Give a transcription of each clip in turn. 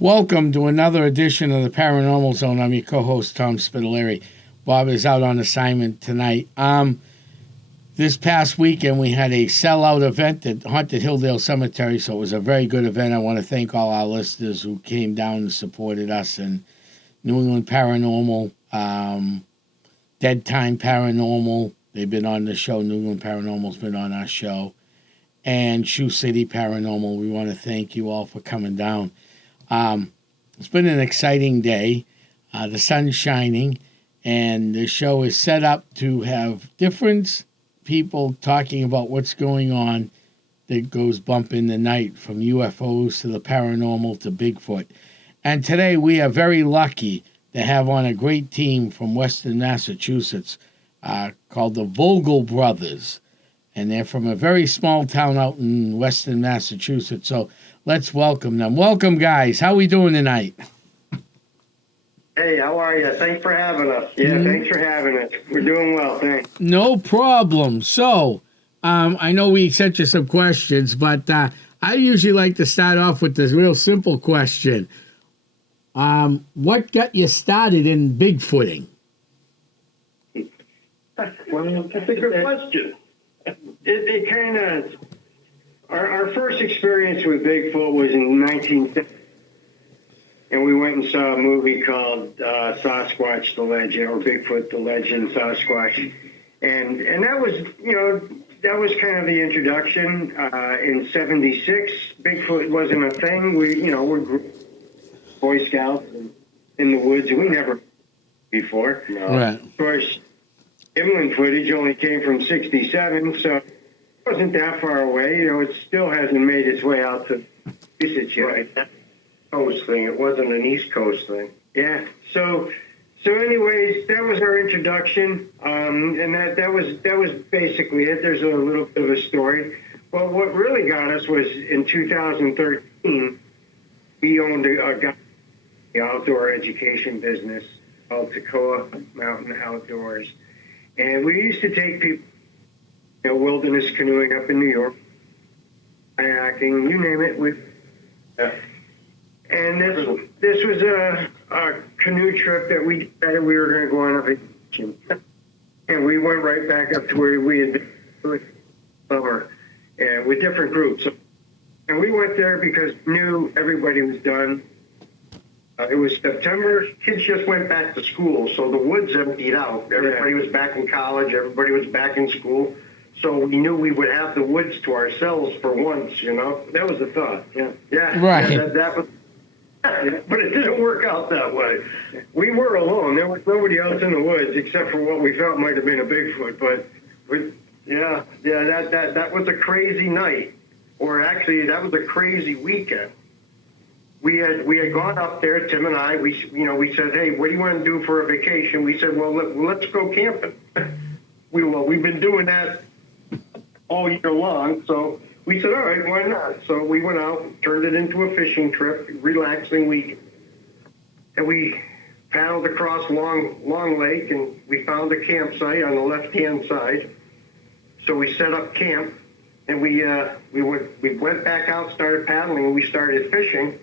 Welcome to another edition of the Paranormal Zone. I'm your co-host, Tom Spitalere. Bob is out on assignment tonight. This past weekend, we had a sellout event at Haunted Hilldale Cemetery, so it was a very good event. I want to thank all our listeners who came down and supported us, and New England Paranormal, Dead Time Paranormal. They've been on the show. New England Paranormal's been on our show. And Shoe City Paranormal. We want to thank you all for coming down. It's been an exciting day. The sun's shining, and the show is set up to have different people talking about what's going on that goes bump in the night, from UFOs to the paranormal to Bigfoot. And today we are very lucky to have on a great team from Western Massachusetts called the Vogel Brothers. And they're from a very small town out in Western Massachusetts. So let's welcome them. Welcome, guys. How are we doing tonight? Hey, how are you? Thanks for having us. Yeah, thanks for having us. We're doing well, thanks. No problem. So, I know we sent you some questions, but I usually like to start off with this real simple question. What got you started in Bigfooting? Well, that's a good question. It kind of, our first experience with Bigfoot was in 1960. And we went and saw a movie called Sasquatch the Legend, or Bigfoot the Legend, Sasquatch. And that was, that was kind of the introduction. In 76, Bigfoot wasn't a thing. We're Boy Scouts in the woods. We never before. No. Right. Of course, inland footage only came from 67, so it wasn't that far away. It still hasn't made its way out to Massachusetts yet. Right. Coast thing. It wasn't an East Coast thing. Yeah. So anyways, that was our introduction, and that was basically it. There's a little bit of a story. Well, what really got us was in 2013, we owned a outdoor education business called Toccoa Mountain Outdoors, and we used to take people, wilderness canoeing up in New York, kayaking, you name it. And this was a canoe trip that we decided we were going to go on a vacation. And we went right back up to where we had been for summer, and with different groups. And we went there because we knew everybody was done. It was September. Kids just went back to school, so the woods emptied out. Everybody was back in college. Everybody was back in school. So we knew we would have the woods to ourselves for once, That was the thought. Yeah. Right. Yeah, that was. But it didn't work out that way. We were alone. There was nobody else in the woods except for what we felt might have been a Bigfoot. But that was a crazy night, or actually that was a crazy weekend. We had gone up there, Tim and I. We said, hey, what do you want to do for a vacation? We said, well, let's go camping. We've been doing that all year long, so. We said, all right, why not? So we went out, turned it into a fishing trip, relaxing week. And we paddled across Long Lake, and we found a campsite on the left-hand side. So we set up camp, and we went back out, started paddling, and we started fishing.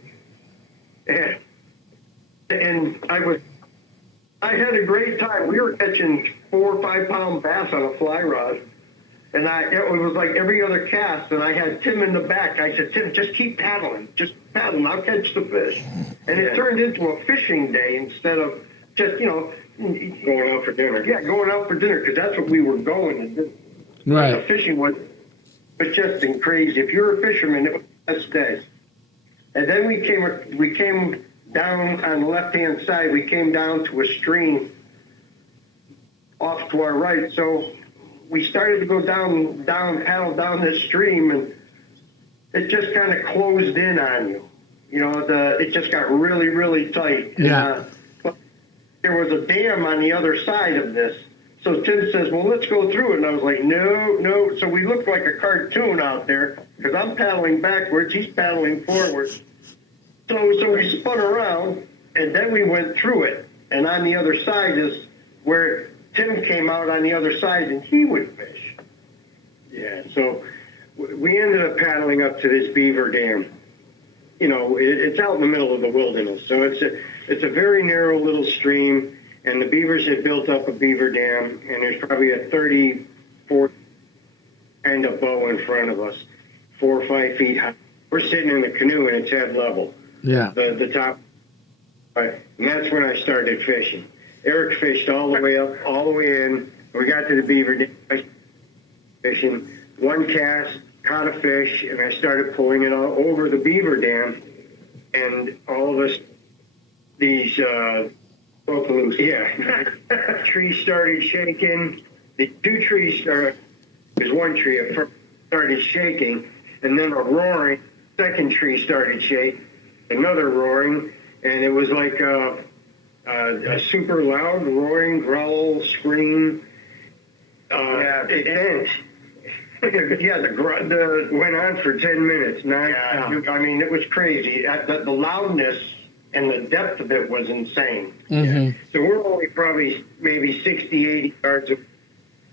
And I had a great time. We were catching 4 or 5 pound bass on a fly rod. And it was like every other cast, and I had Tim in the back. I said, Tim, just keep paddling. Just paddling. I'll catch the fish. And it turned into a fishing day instead of just, going out for dinner. Yeah, going out for dinner, because that's what we were going to do. Right. The fishing was just crazy. If you're a fisherman, it was the best day. And then we came down on the left-hand side. We came down to a stream off to our right. So we started to go paddle down this stream, and it just kind of closed in on you. It just got really, really tight. Yeah. But there was a dam on the other side of this. So Tim says, well, let's go through it. And I was like, no. So we looked like a cartoon out there, because I'm paddling backwards, he's paddling forwards. So we spun around, and then we went through it. And on the other side is where Tim came out on the other side, and he would fish. Yeah, so we ended up paddling up to this beaver dam. it's out in the middle of the wilderness. So it's a very narrow little stream, and the beavers had built up a beaver dam, and there's probably a 30-40 kind of bow in front of us, 4 or 5 feet high. We're sitting in the canoe, and it's head level. Yeah. The top. And that's when I started fishing. Eric fished all the way up, all the way in. We got to the beaver dam, fishing. One cast, caught a fish, and I started pulling it all over the beaver dam. And all of us, these, broke loose. Yeah. Trees started shaking. The 2 trees started, there's one tree at first started shaking, and then a roaring, second tree started shaking, another roaring, and it was like a super loud roaring, growl, scream. It ends. The went on for 10 minutes. I mean, it was crazy. The loudness and the depth of it was insane. Mm-hmm. So we're only probably maybe 60, 80 yards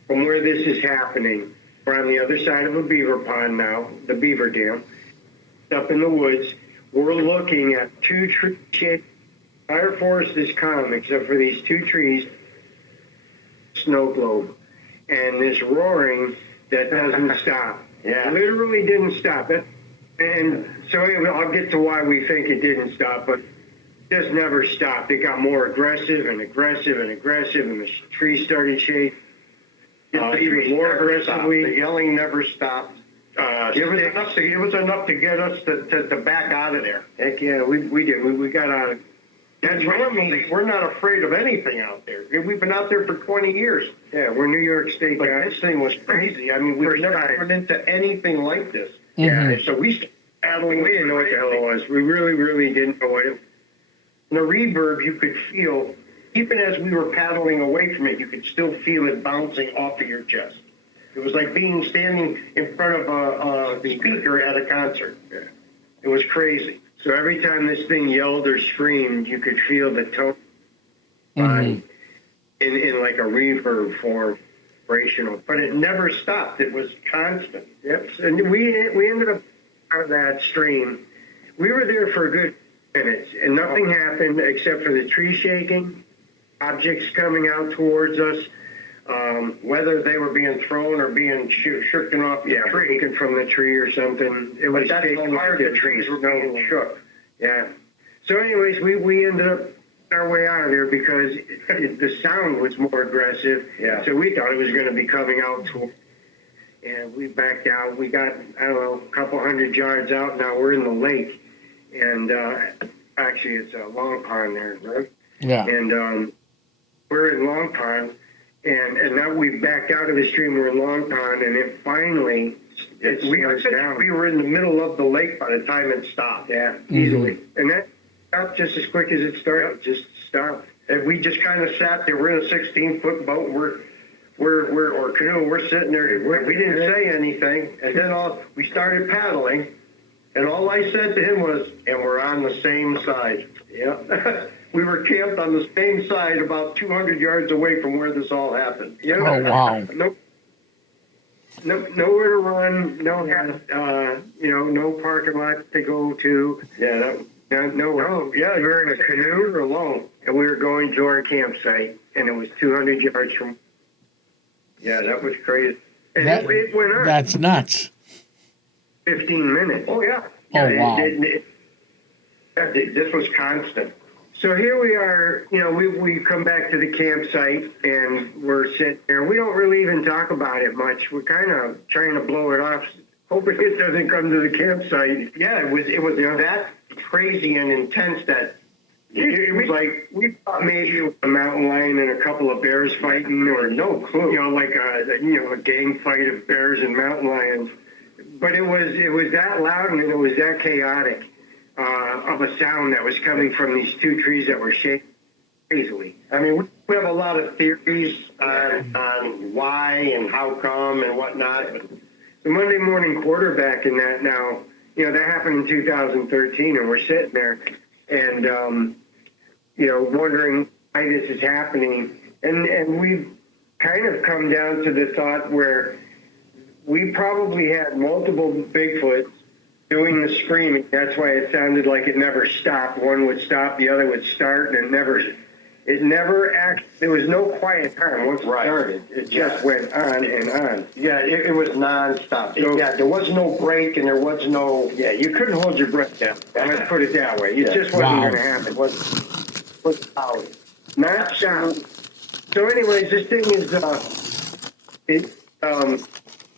from where this is happening. We're on the other side of a beaver pond now, the beaver dam, up in the woods. We're looking at 2 trees. Entire forest is calm except for these 2 trees, snow globe, and this roaring that doesn't stop. Yeah, literally didn't stop it. And so anyway, I'll get to why we think it didn't stop, but it just never stopped. It got more aggressive and aggressive and aggressive, and the trees started shaking. More aggressively. The yelling never stopped. It was enough to get us to back out of there. Heck yeah, we did. We got out of. That's what I mean. We're not afraid of anything out there. We've been out there for 20 years. Yeah, we're New York State guys. But this thing was crazy. I mean, we've never run into anything like this. Mm-hmm. Yeah, so we started paddling. We didn't know what the hell it was. We really, really didn't know what it was. The reverb, you could feel, even as we were paddling away from it, you could still feel it bouncing off of your chest. It was like standing in front of a speaker at a concert. Yeah. It was crazy. So every time this thing yelled or screamed, you could feel the tone in like a reverb form, vibrational. But it never stopped. It was constant. Yep. And we ended up out of that stream. We were there for a good minutes, and nothing happened except for the tree shaking, objects coming out towards us. Whether they were being thrown or being shooken off the tree, from the tree or something. It was shaking hard. The trees were being shook. Yeah. So, anyways, we ended up our way out of there because the sound was more aggressive. Yeah. So we thought it was going to be coming out and we backed out. We got, I don't know, a couple hundred yards out. Now we're in the lake, and actually it's a long pond there, right? Yeah. And we're in Long Pond. And now we backed out of the stream. We're in Long Pond, and it finally we were in the middle of the lake by the time it stopped. Yeah, easily. And that stopped just as quick as it started. Just stopped. And we just kind of sat there. We're in a 16-foot boat. Or canoe. We're sitting there. We didn't say anything. And then we started paddling, and all I said to him was, "And we're on the same side." Yeah. We were camped on the same side about 200 yards away from where this all happened. Yeah. Oh, wow. Nowhere to run, no parking lot to go to. Yeah, nowhere. Yeah, we were in a canoe alone, and we were going to our campsite, and it was 200 yards from. Yeah, that was crazy. And it went on. That's nuts. 15 minutes. Oh, yeah. Oh, wow. This was constant. So here we are, we come back to the campsite, and we're sitting there. We don't really even talk about it much. We're kind of trying to blow it off, hoping it doesn't come to the campsite. Yeah, it was that crazy and intense that it was like we thought maybe a mountain lion and a couple of bears fighting, or no clue, like a gang fight of bears and mountain lions. But it was that loud and it was that chaotic. Of a sound that was coming from these 2 trees that were shaking crazily. I mean, we have a lot of theories on why and how come and whatnot. But the Monday morning quarterback in that now, that happened in 2013, and we're sitting there and, wondering why this is happening. And we've kind of come down to the thought where we probably had multiple Bigfoots doing the screaming. That's why it sounded like it never stopped. One would stop, the other would start, and there was no quiet time once it started. It just went on and on. Yeah, it was nonstop. So- There was no break and there was no. Yeah, you couldn't hold your breath down. Let's put it that way. It just wasn't Wow. going to happen. It was out. Not stop. So anyways, this thing is,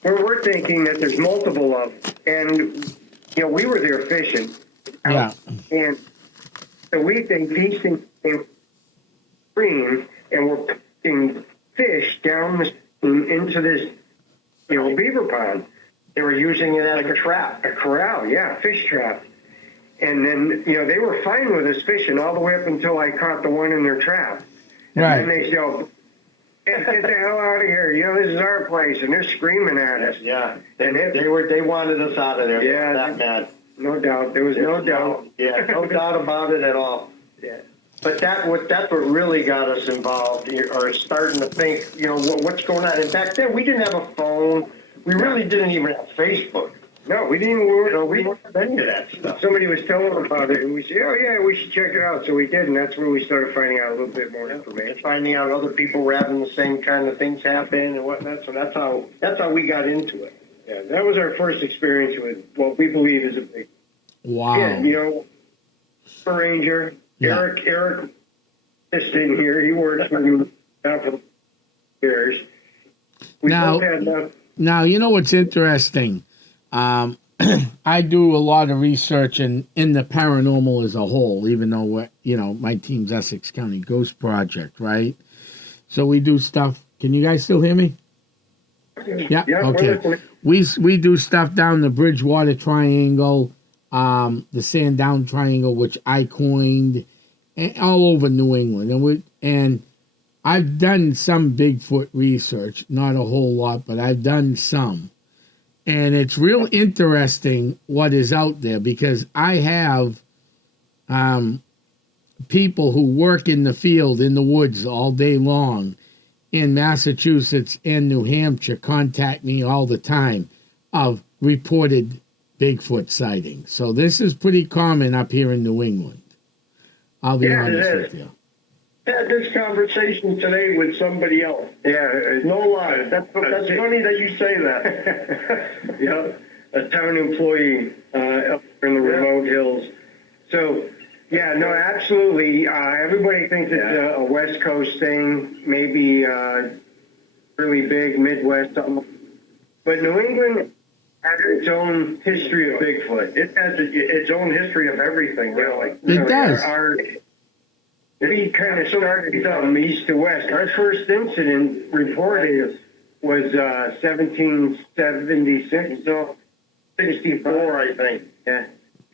we're thinking that there's multiple of them. And, we were there fishing. Yeah. And so we think these things came stream and we're putting fish down the stream into this, beaver pond. They were using it as a trap. A corral, yeah, fish trap. And then, they were fine with us fishing all the way up until I caught the one in their trap. And Right. then they said, get the hell out of here. This is our place. And they're screaming at us. Yeah, And they wanted us out of there. Yeah. They were that mad. No doubt. There was no doubt. Yeah, no doubt about it at all. Yeah. But that's what really got us involved, or starting to think, what's going on. And back then, we didn't have a phone. We really didn't even have Facebook. No, we didn't even We didn't have any of that stuff. Somebody was telling about it, and we said, oh, yeah, we should check it out. So we did, and that's where we started finding out a little bit more information. Finding out other people were having the same kind of things happen and whatnot. So that's how we got into it. Yeah, that was our first experience with what we believe is a big Wow. kid. A ranger, Yeah. Eric is in here. He works with me now for years. We Now- both had enough. Now, you know what's interesting? I do a lot of research in the paranormal as a whole, even though, my team's Essex County Ghost Project, right? So we do stuff. Can you guys still hear me? Yeah, we're okay. listening. We do stuff down the Bridgewater Triangle, the Sandown Triangle, which I coined, and all over New England. And I've done some Bigfoot research, not a whole lot, but I've done some. And it's real interesting what is out there, because I have people who work in the field, in the woods all day long in Massachusetts and New Hampshire contact me all the time of reported Bigfoot sightings. So this is pretty common up here in New England. I'll be Yeah, it honest is. with you. Had this conversation today with somebody else. Yeah, No lie. That's funny that you say that. yeah, a town employee up in the remote hills. So, yeah, no, absolutely. Everybody thinks it's a West Coast thing, maybe really big Midwest something. But New England has its own history of Bigfoot. It has its own history of everything, really. It does. We kind of started something east to west. Our first incident reported was 1776, so 64, I think. Yeah,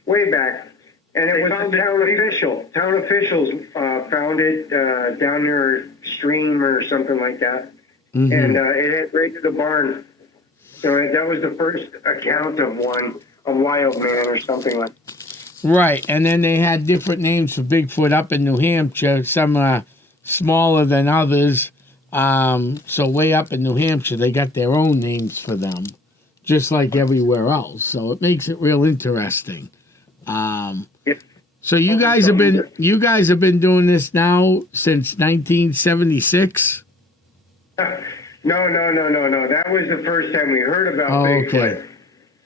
way back. And it was a town official. Town officials found it down near a stream or something like that. Mhm. And it had raided a barn. So that was the first account of one, a wild man or something like that. Right, and then they had different names for Bigfoot up in New Hampshire. Some are smaller than others. So way up in New Hampshire, they got their own names for them, just like everywhere else. So it makes it real interesting. So you guys have been doing this now since 1976. No. That was the first time we heard about Oh, Bigfoot. okay.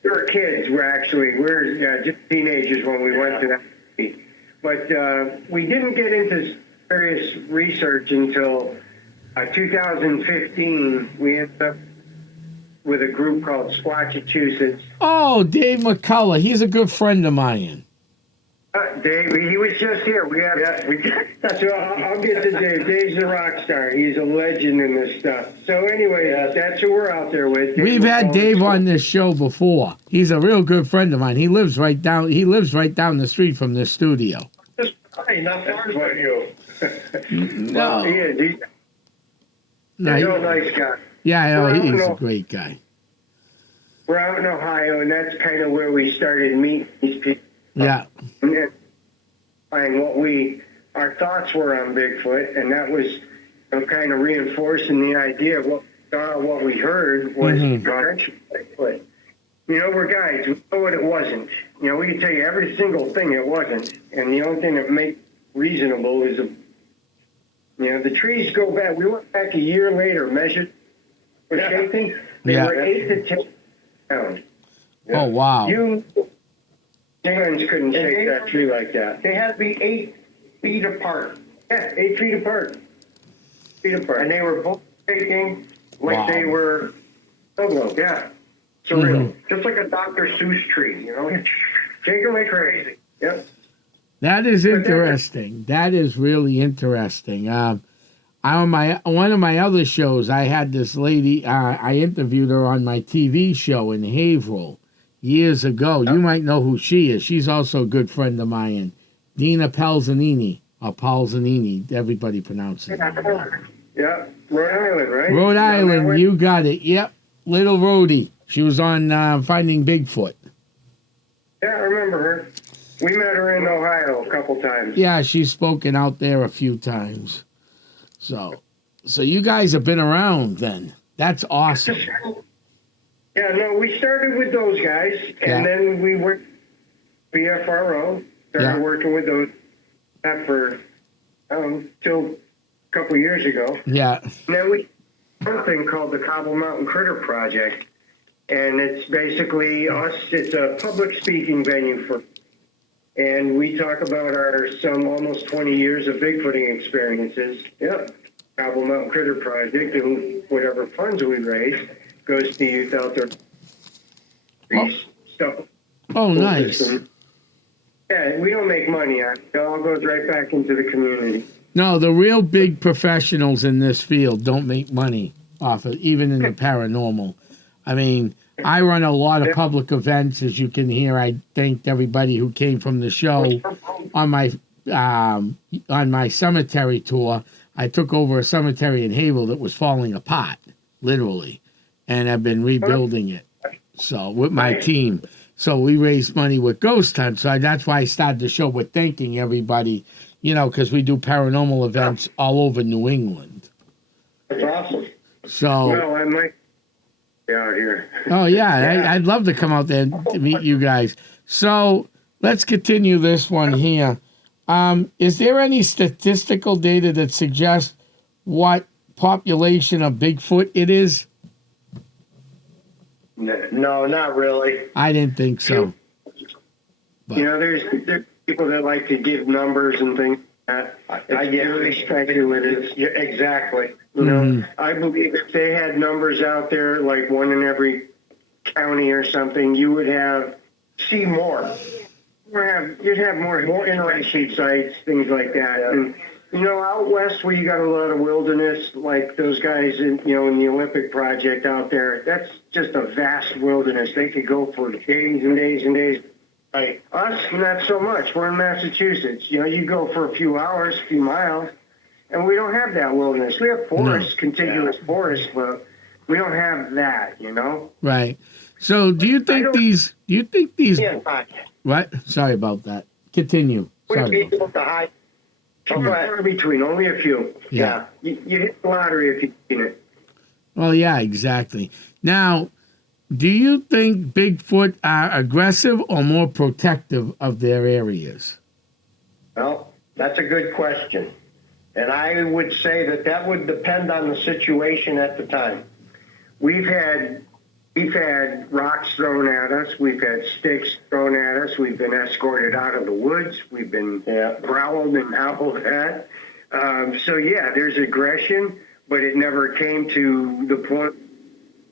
We were kids. We're just teenagers when we went to that. But we didn't get into serious research until 2015. We ended up with a group called Squatchachusetts. Oh, Dave McCullough. He's a good friend of mine. Dave, he was just here. So I'll get to Dave. Dave's a rock star. He's a legend in this stuff. So anyway, that's who we're out there with. We've had Dave on this show before. He's a real good friend of mine. He lives right down the street from this studio. Hey, not far from you. No. He is. He's No, a he- real nice guy. yeah, I know. Well, He's a no. great guy. We're out in Ohio, and that's kind of where we started meeting these people. Yeah. And then find our thoughts were on Bigfoot, and that was kind of reinforcing the idea of what we heard was Mhm. potential Bigfoot. You know, we're guys. We know what it wasn't. You know, we can tell you every single thing it wasn't. And the only thing that makes reasonable is, the trees go back. We went back a year later, measured for shaking. They were 8 to 10 pounds. Oh, wow. Englands couldn't shake that tree like that. They had to be 8 feet apart. Yeah, 8 feet apart. And they were both shaking like they were solo. Yeah. Surreal. Just like a Dr. Seuss tree, Shaking like crazy. Yep. That is interesting. That is really interesting. On one of my other shows, I had this lady. I interviewed her on my TV show in Haverhill years ago. You might know who she is. She's also a good friend of mine, Dina Pelzanini or Palzanini. Everybody pronounces it. Yeah, Rhode Island, right? Rhode Island, you got it. Yep, Little Rhodey. She was on Finding Bigfoot. Yeah, I remember her. We met her in Ohio a couple times. Yeah, she's spoken out there a few times. So you guys have been around then. That's awesome. Yeah, no, we started with those guys, and then we worked BFRO. Started working with those for till a couple years ago. Yeah. And then we something called the Cobble Mountain Critter Project, and it's basically us. It's a public speaking venue and we talk about our some almost 20 years of Bigfooting experiences. Yeah, Cobble Mountain Critter Project, and whatever funds we raise goes to youth out there. Stuff. Oh, nice. Yeah, we don't make money on it. It all goes right back into the community. No, the real big professionals in this field don't make money off it, even in the paranormal. I mean, I run a lot of public events, as you can hear. I thanked everybody who came from the show on my cemetery tour. I took over a cemetery in Haverhill that was falling apart, literally, and I've been rebuilding it. So with my team, so we raised money with Ghost Hunt. So that's why I started the show with thanking everybody, because we do paranormal events all over New England. That's awesome. So. Well, I might be out here. Oh yeah, I'd love to come out there and to meet you guys. So let's continue this one here. Is there any statistical data that suggests what population of Bigfoot it is? No, not really. I didn't think so. But. There's people that like to give numbers and things like that. I get really speculative. Yeah, exactly. I believe if they had numbers out there, like one in every county or something, you would see more. You'd have more interesting sites, things like that. And, out west where you got a lot of wilderness, like those guys in the Olympic project out there, that's just a vast wilderness. They could go for days and days and days. Right. Us, not so much. We're in Massachusetts. You go for a few hours, a few miles, and we don't have that wilderness. We have forests, contiguous forests, but we don't have that, Right. So do you think these what? Sorry about that. Continue. Sorry. Somewhere in between, only a few. Yeah. You hit the lottery if you get it. Well, yeah, exactly. Now, do you think Bigfoot are aggressive or more protective of their areas? Well, that's a good question. And I would say that would depend on the situation at the time. We've had rocks thrown at us. We've had sticks thrown at us. We've been escorted out of the woods. We've been growled and howled at. There's aggression, but it never came to the point.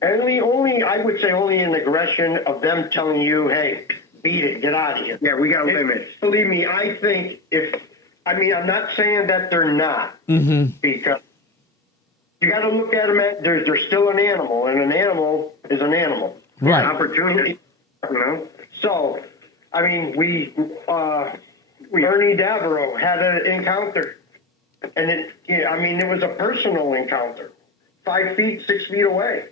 Only I would say only an aggression of them telling you, hey, beat it, get out of here. Yeah, we got limits. Believe me, I think I'm not saying that they're not, because you got to look at them they're still an animal, and an animal is an animal. Right. Opportunity, So, Ernie Davero had an encounter, and it was a personal encounter, 5 feet, 6 feet away.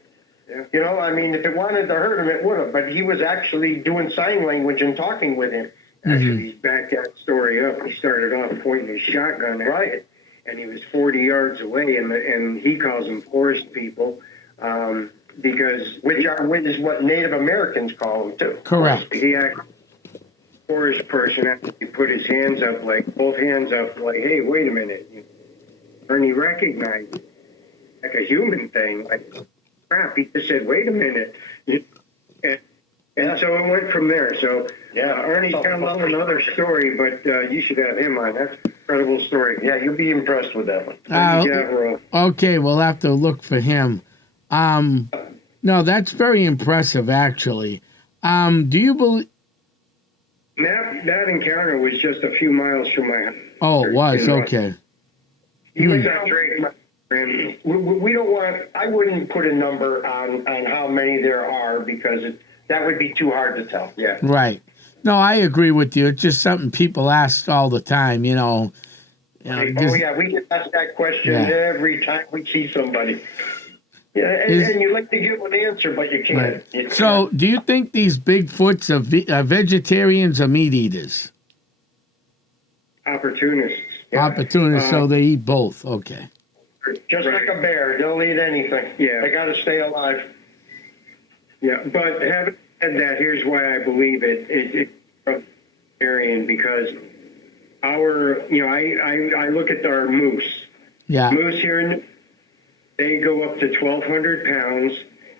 Yeah. If it wanted to hurt him, it would have, but he was actually doing sign language and talking with him. Actually, back that story up. He started off pointing his shotgun at it, and he was 40 yards away, and he calls them forest people. because which is what Native Americans call them too. Correct. he actually, forest person, actually put his hands up, like both hands up, like, hey, wait a minute. And he recognized it, like a human thing, like crap. He just said, wait a minute. And so it went from there. So Ernie's kind of another story, but you should have him on. That's an incredible story. Yeah, you'll be impressed with that one. Okay, we'll have to look for him. No, that's very impressive, actually. Do you believe? That encounter was just a few miles from my house. Oh, it was okay. He was on Drake. We don't want. I wouldn't put a number on how many there are because that would be too hard to tell. Yeah. Right. No, I agree with you. It's just something people ask all the time, you know. Oh, yeah, we get asked that question every time we see somebody. Yeah, and you like to give an answer, but you can't. Right. So, do you think these Bigfoots are vegetarians or meat eaters? Opportunists. Yeah. Opportunists, so they eat both. Okay. Just like a bear, they'll eat anything. Yeah. They got to stay alive. Yeah, but having said that, here's why I believe it. It's vegetarian because I look at our moose. Yeah. Moose here they go up to 1,200 pounds.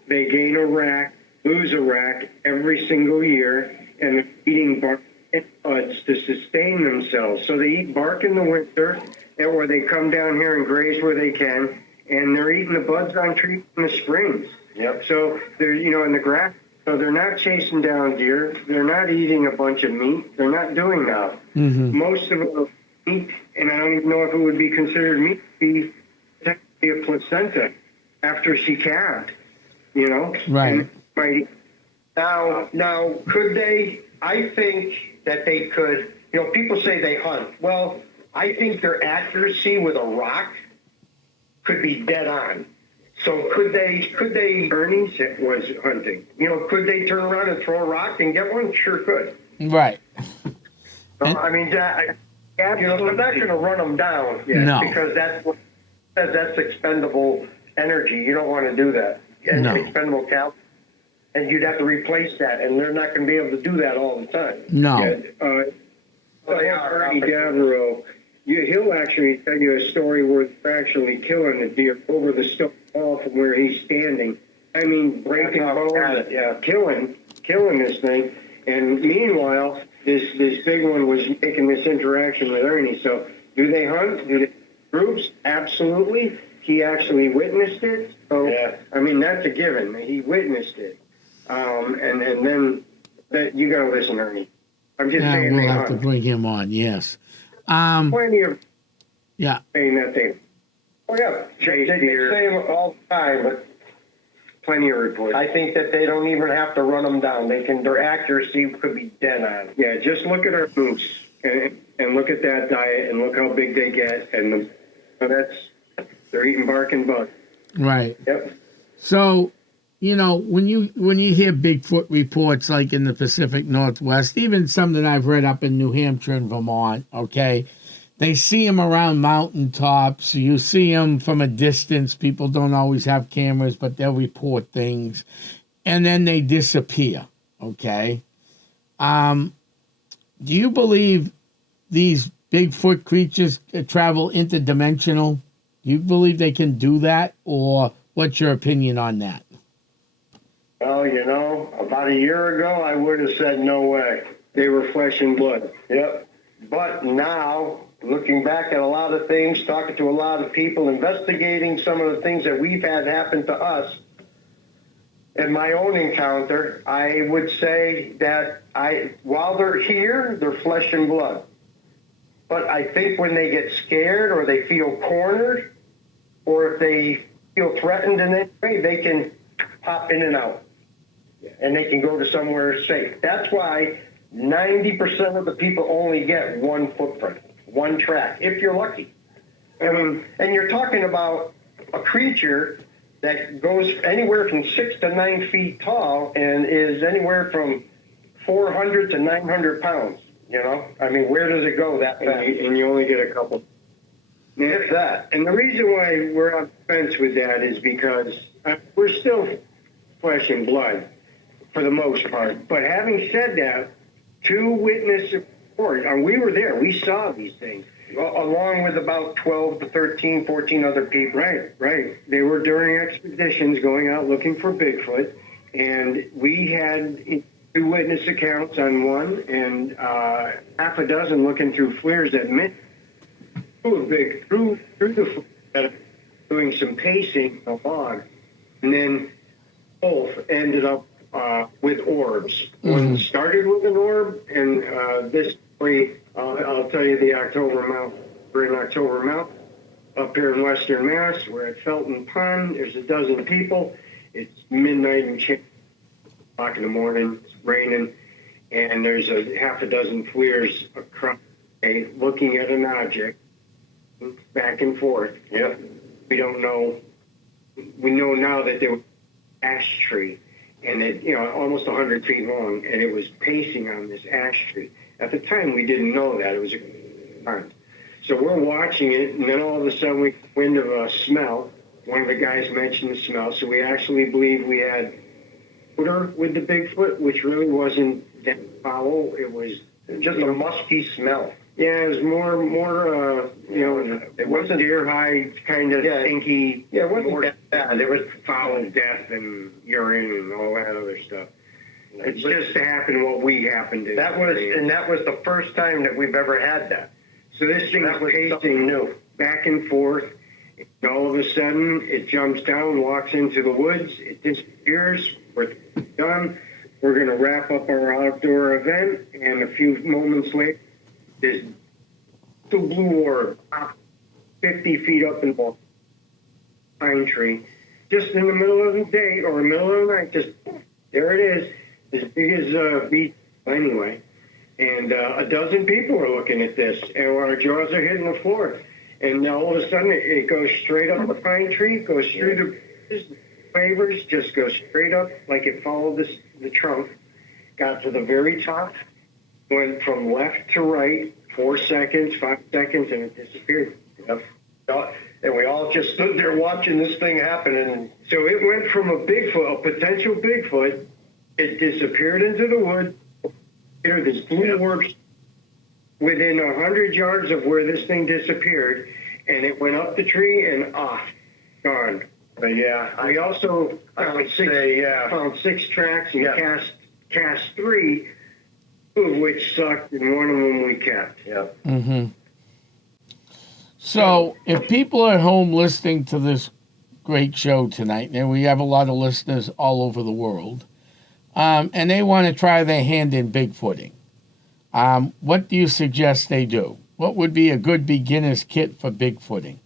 They gain a rack, lose a rack every single year, and they're eating bark and buds to sustain themselves. So they eat bark in the winter, or they come down here and graze where they can, and they're eating the buds on trees in the springs. Yep. So they're, in the grass. So they're not chasing down deer. They're not eating a bunch of meat. They're not doing that. Mm-hmm. Most of them meat, and I don't even know if it would be considered meat, be a placenta after she calved, Right. Now, could they? I think that they could. People say they hunt. Well, I think their accuracy with a rock could be dead on. So could they? Ernie was hunting. Could they turn around and throw a rock and get one? Sure could. Right. I mean, they're not going to run them down. No. Because that's expendable energy. You don't want to do that. And No. Expendable calories. And you'd have to replace that, and they're not going to be able to do that all the time. No. Ernie Davro, he'll actually tell you a story where they're actually killing the deer over the stone wall from where he's standing. I mean, breaking bones, killing this thing. And meanwhile, this big one was making this interaction with Ernie. So, do they hunt? Do they groups? Absolutely. He actually witnessed it. So, I mean, that's a given. He witnessed it. And then you got to listen, Ernie. I'm just saying we'll they have hunt. to bring him on. Yes. Plenty of saying that they They say it all the time, but plenty of reports. I think that they don't even have to run them down. Their accuracy could be dead on. Yeah, just look at our moose and look at that diet and look how big they get, and they're eating bark and bugs. Right. Yep. So, when you hear Bigfoot reports like in the Pacific Northwest, even some that I've read up in New Hampshire and Vermont, okay, they see them around mountaintops. You see them from a distance. People don't always have cameras, but they'll report things, and then they disappear. Okay. Do you believe these Bigfoot creatures travel interdimensional? Do you believe they can do that, or what's your opinion on that? Well, about a year ago, I would have said no way. They were flesh and blood. Yep. But now, looking back at a lot of things, talking to a lot of people, investigating some of the things that we've had happen to us, in my own encounter, I would say that while they're here, they're flesh and blood. But I think when they get scared or they feel cornered or if they feel threatened in any way, they can pop in and out. And they can go to somewhere safe. That's why 90% of the people only get one footprint, one track, if you're lucky. I mean, and you're talking about a creature that goes anywhere from 6 to 9 feet tall and is anywhere from 400 to 900 pounds. I mean, where does it go that fast? And you only get a couple. If that. And the reason why we're on the fence with that is because we're still flesh and blood for the most part. But having said that, 2 witnesses, and we were there, we saw these things. Along with about 12 to 13, 14 other people. Right. They were during expeditions going out looking for Bigfoot, and we had 2 witness accounts on one, and half a dozen looking through FLIRs that meant through the FLIR, doing some pacing along, and then both ended up with orbs. One started with an orb, and this I'll tell you the October Mount. We're in October Mount up here in Western Mass. We're at Felton Pond. There's a dozen people. It's midnight and o'clock in the morning. It's raining, and there's a half a dozen FLIRs across, looking at an object back and forth. Yeah. We don't know. We know now that there was an ash tree, and it, almost 100 feet long, and it was pacing on this ash tree. At the time, we didn't know that. It was a pond. So we're watching it, and then all of a sudden we get wind of a smell. One of the guys mentioned the smell, so we actually believe we had odor with the Bigfoot, which really wasn't that foul. It was Just a musky smell. yeah, it was more it wasn't deer hide kind of stinky. Yeah, it wasn't that bad. It was foul as death and urine and all that other stuff. It's just happened what we happened to. That was the first time that we've ever had that. So this thing That was was something pacing new. back and forth. And all of a sudden, it jumps down, walks into the woods. It disappears. We're done. We're going to wrap up our outdoor event. And a few moments later, this blue orb, 50 feet up in the pine tree, just in the middle of the day or the middle of the night, just there it is, as big as a beach anyway. And a dozen people are looking at this, and our jaws are hitting the floor. And all of a sudden, it goes straight up the pine tree, goes through the flavors, just goes straight up like it followed the trunk, got to the very top, went from left to right, 4 seconds, 5 seconds, and it disappeared. Yep. And we all just stood there watching this thing happen. And So it went from a Bigfoot, a potential Bigfoot, it disappeared into the woods. Here, this blue orb within 100 yards of where this thing disappeared, and it went up the tree and off, gone. but yeah, We also I would found say, found 6 tracks and Yeah. cast 3, 2 of which sucked, and one of them we kept. yeah. So, if people are at home listening to this great show tonight, and we have a lot of listeners all over the world, and they want to try their hand in Bigfooting, what do you suggest they do? What would be a good beginner's kit for Bigfooting?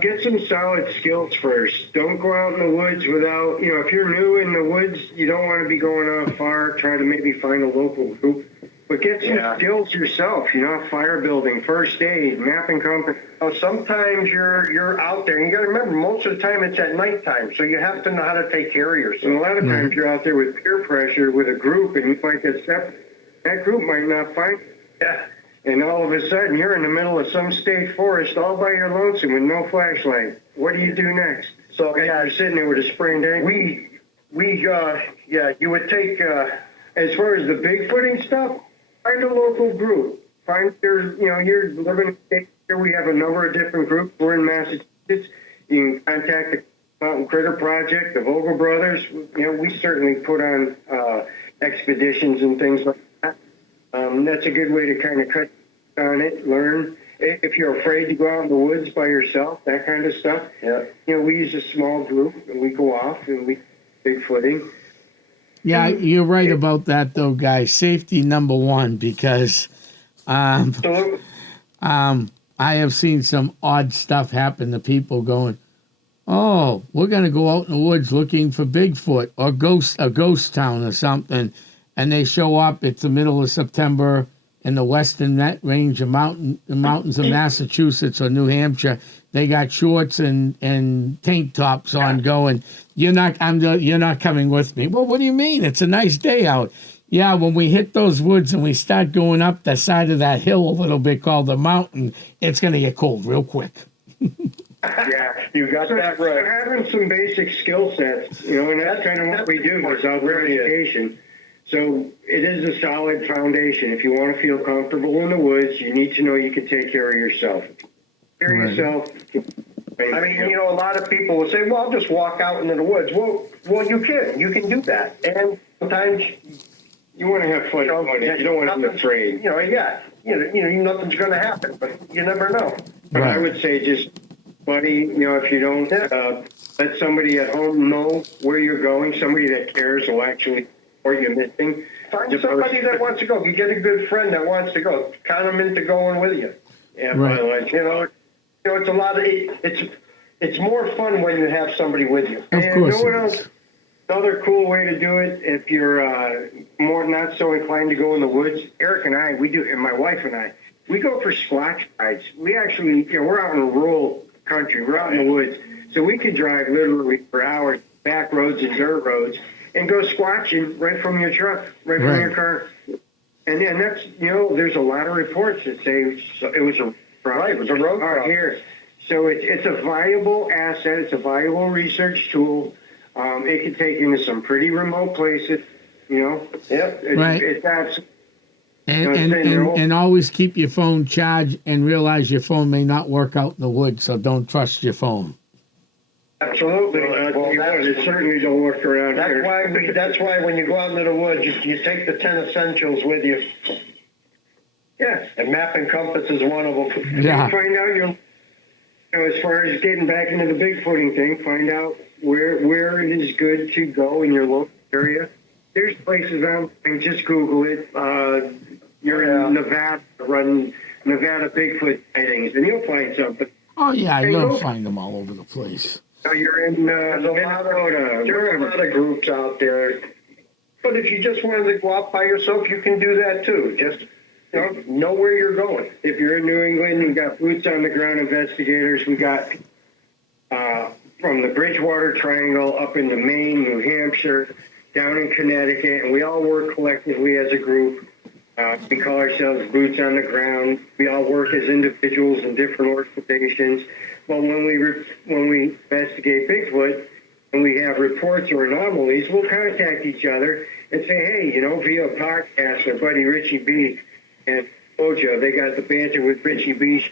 Get some solid skills first. Don't go out in the woods without, if you're new in the woods, you don't want to be going out far, trying to maybe find a local group. But get some skills yourself, fire building, first aid, mapping compass. Sometimes you're out there, and you got to remember, most of the time it's at nighttime, so you have to know how to take care of yourself. And a lot of times you're out there with peer pressure with a group, and you might get separate. That group might not find you. Yeah. And all of a sudden, you're in the middle of some state forest all by your lonesome with no flashlight. What do you do next? So You're sitting there with a sprained ankle. you would take. As far as the Bigfooting stuff, find a local group. Find you're living in a state here. We have a number of different groups. We're in Massachusetts. You can contact the Mountain Critter Project, the Vogel Brothers. We certainly put on expeditions and things like that. That's a good way to kind of cut on it, learn. If you're afraid to go out in the woods by yourself, that kind of stuff. Yeah. We use a small group, and we go off and we Bigfooting. Yeah, you're right about that, though, guys. Safety number one, because So I have seen some odd stuff happen to people going, "Oh, we're gonna go out in the woods looking for Bigfoot or a ghost town or something," and they show up. It's the middle of September in the western range of the mountains of Massachusetts or New Hampshire. They got shorts and tank tops on, going, "You're not coming with me." Well, what do you mean? It's a nice day out. Yeah, when we hit those woods and we start going up the side of that hill a little bit called the mountain, it's going to get cold real quick. Yeah. You got that right. Having some basic skill sets, and that's kind of what we do is outdoor Really is. education. So it is a solid foundation. If you want to feel comfortable in the woods, you need to know you can take care of yourself. Take care of yourself. I mean, a lot of people will say, well, I'll just walk out into the woods. Well, you can do that. And sometimes You want to have fun doing it. You don't want to be afraid. nothing's going to happen, but you never know. But I Right. would say just, buddy, if you don't let somebody at home know where you're going, somebody that cares will actually, or you're missing. Find somebody that wants to go. You get a good friend that wants to go. Count them into going with you. Yeah, Right. It's a lot of it's more fun when you have somebody with you. Of And course know what it else? is. Another cool way to do it, if you're more not so inclined to go in the woods, Eric and I, and my wife and I, we go for squatch rides. We actually, we're out in a rural country. We're out in the woods. So we could drive literally for hours, back roads and dirt roads, and go squatching right from your truck, right from Right. your car. And that's, there's a lot of reports that say it was a road car here. So it's a valuable asset. It's a valuable research tool. It can take you into some pretty remote places, Yep. Right. It's absolutely. And always keep your phone charged and realize your phone may not work out in the woods, so don't trust your phone. Absolutely. It certainly don't work around here. That's why when you go out into the woods, you take the 10 essentials with you. Yeah. And map and compass is one of them. Yeah. Find out as far as getting back into the Bigfooting thing, find out where it is good to go in your local area. There's places out there, just Google it. You're in Nevada, run Nevada Bigfoot sightings, and you'll find something. Oh yeah, you'll find them all over the place. You're in There's a lot of groups out there. But if you just wanted to go out by yourself, you can do that too. Just know where you're going. If you're in New England, we got boots on the ground investigators. We got from the Bridgewater Triangle up into Maine, New Hampshire, down in Connecticut, and we all work collectively as a group. We call ourselves Boots on the Ground. We all work as individuals in different organizations. But when we investigate Bigfoot and we have reports or anomalies, we'll contact each other and say, hey, via a podcast, our buddy Richie B and Ojo, they got the Banter with Richie B.